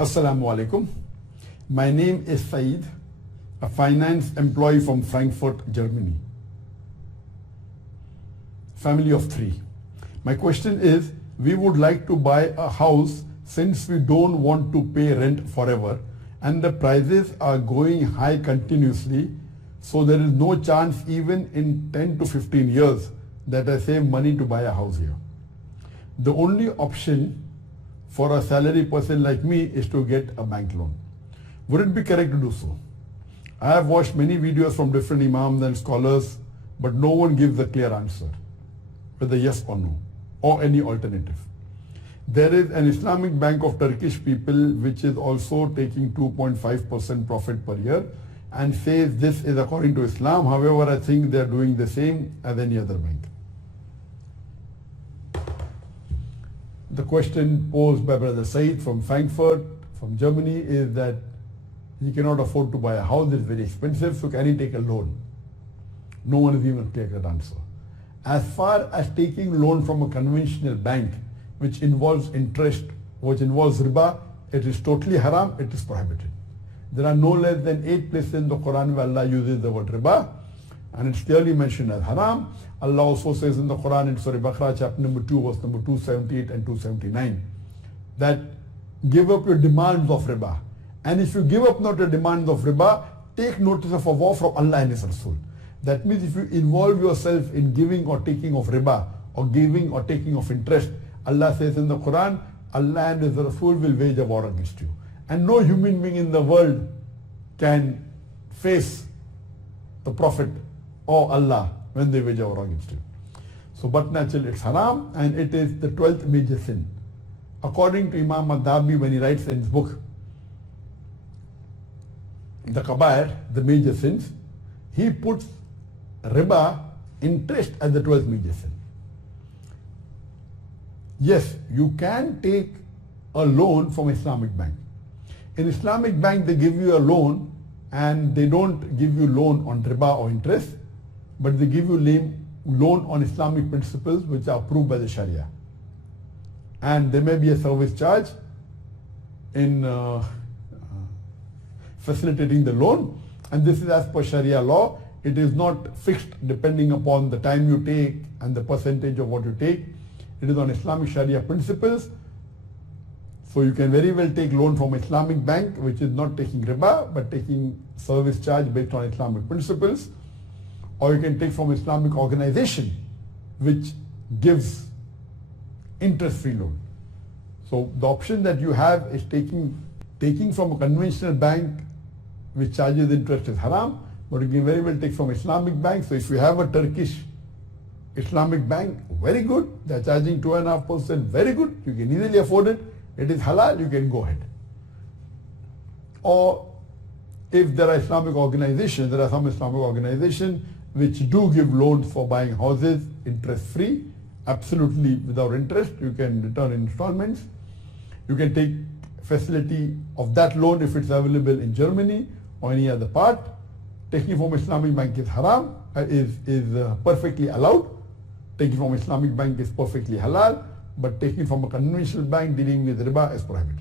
Assalamu alaikum. My name is Saeed, a finance employee from Frankfurt, Germany. Family of 3. My question is, we would like to buy a house since we don't want to pay rent forever and the prices are going high continuously, so there is no chance even in 10 to 15 years that I save money to buy a house here. The only option for a salary person like me is to get a bank loan. Would it be correct to do so? I have watched many videos from different imams and scholars, but no one gives a clear answer, whether yes or no, or any alternative. There is an Islamic Bank of Turkish people which is also taking 2.5% profit per year and says this is according to Islam. However, I think they are doing the same as any other bank. The question posed by Brother Said from Frankfurt, from Germany, is that he cannot afford to buy a house, it's very expensive, so can he take a loan? No one is even clear that answer. As far as taking loan from a conventional bank, which involves interest, which involves riba, it is totally haram, it is prohibited. There are no less than 8 places in the Quran where Allah uses the word riba, and it's clearly mentioned as haram. Allah also says in the Quran in Surah Baqarah chapter number 2 verse number 278 and 279 that give up your demands of riba. And if you give up not your demands of riba, take notice of a vow from Allah and His Rasul. That means if you involve yourself in giving or taking of riba or giving or taking of interest, Allah says in the Quran, Allah and His Rasul will wage a war against you. And no human being in the world can face the Prophet or Allah when they wage a war against you. So but naturally it's haram, and it is the 12th major sin. According to Imam Madhabi, when he writes in his book, the Kabair, the major sins, he puts riba, interest, as the 12th major sin. Yes, you can take a loan from Islamic bank. In Islamic bank, they give you a loan and they don't give you loan on riba or interest, but they give you loan on Islamic principles which are approved by the Sharia. And there may be a service charge in facilitating the loan, and this is as per Sharia law. It is not fixed depending upon the time you take and the percentage of what you take. It is on Islamic Sharia principles. So you can very well take loan from Islamic bank which is not taking riba but taking service charge based on Islamic principles, or you can take from Islamic organization which gives interest-free loan. So the option that you have is taking from a conventional bank which charges interest is haram, but you can very well take from Islamic bank. So if you have a Turkish Islamic bank, very good, they are charging 2.5%, very good, you can easily afford it, it is halal, you can go ahead. Or if there are Islamic organizations, there are some Islamic organizations which do give loans for buying houses interest-free, absolutely without interest, you can return in installments. You can take facility of that loan if it's available in Germany or any other part. Taking from Islamic bank is haram, is perfectly allowed. Taking from Islamic bank is perfectly halal, but taking from a conventional bank dealing with riba is prohibited.